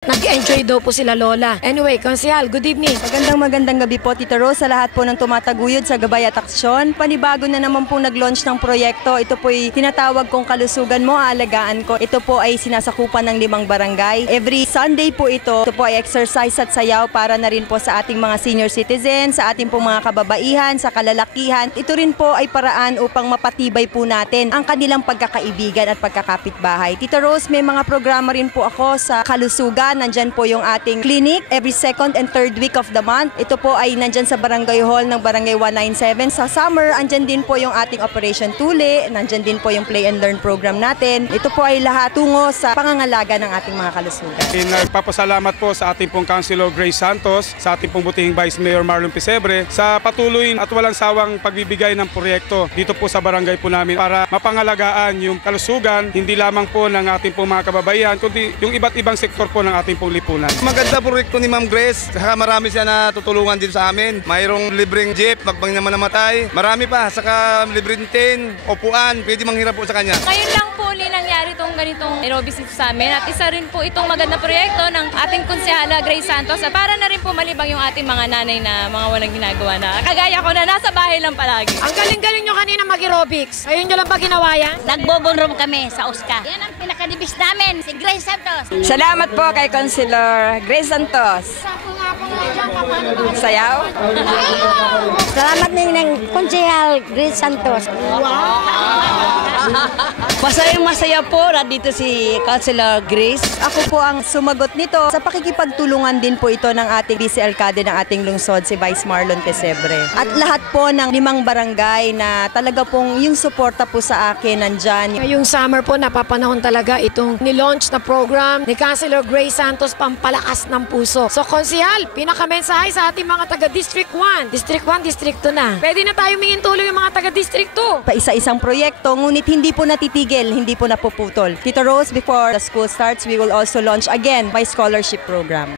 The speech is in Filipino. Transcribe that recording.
Nag-enjoy daw po sila Lola. Anyway, Konsehal, good evening. Magandang gabi po, Tita Rose, sa lahat po ng tumataguyod sa Gabay at Aksyon. Panibago na naman po nag-launch ng proyekto. Ito po ay tinatawag kong Kalusugan Mo, Aalagaan Ko. Ito po ay sinasakupan ng 5 barangay. Every Sunday po ito. Ito po ay exercise at sayaw para na rin po sa ating mga senior citizens, sa ating po mga kababaihan, sa kalalakihan. Ito rin po ay paraan upang mapatibay po natin ang kanilang pagkakaibigan at pagkakapitbahay. Tita Rose, may mga programa rin po ako sa kalusugan. Nandyan po yung ating clinic every second and third week of the month. Ito po ay nandyan sa Barangay Hall ng Barangay 197. Sa summer, andyan din po yung ating Operation Tuli. Nandyan din po yung Play and Learn program natin. Ito po ay lahat tungo sa pangangalaga ng ating mga kalusugan. Nagpapasalamat po sa ating pong Councilor Grace Santos, sa ating pong butihing Vice Mayor Marlon Pesebre sa patuloy at walang sawang pagbibigay ng proyekto dito po sa barangay po namin para mapangalagaan yung kalusugan, hindi lamang po ng ating pong mga kababaihan, kundi yung iba't ibang sektor po ng ating pong lipunan. Maganda proyekto ni Ma'am Grace, saka marami siya na tutulungan din sa amin. Mayroong libreng jeep, magbang naman namatay. Marami pa, saka libreng tent, upuan, pwede manghirap po sa kanya. Ngayon lang po uli nangyari itong ganitong aerobics sa amin at isa rin po itong maganda proyekto ng ating konsehala Grace Santos para na rin po malibang yung ating mga nanay na mga walang ginagawa na kagaya ko na nasa bahay lang palagi. Ang galing-galing nyo kanina mag-aerobics. Ayun nyo lang ba ginawa yan? Nagbobonroom kami sa USCA. Yan ang pinakadibis namin, si Grace Santos. Salamat po kay Councilor Grace Santos. Sayaw? Salamat din ng Konsehal Grace Santos. Masaya po na dito si Councilor Grace. Ako po ang sumagot nito. Sa pakikipagtulungan din po ito ng ating Vice Alcalde ng ating lungsod, si Vice Marlon Pesebre. At lahat po ng 5 barangay na talaga pong yung suporta po sa akin nandyan. Ngayong summer po, napapanahon talaga itong nilaunch na program ni Councilor Grace Santos, Pampalakas ng Puso. So, Konsehal, pinakamensahe sa ating mga taga-District 1. District 1, District 2 na. Pwede na tayo mingin tuloy yung mga taga-District 2. Paisa-isang proyekto, ngunit hindi po natitigil, hindi po napuputol. Tito Rose, before the school starts, we will also launch again my scholarship program.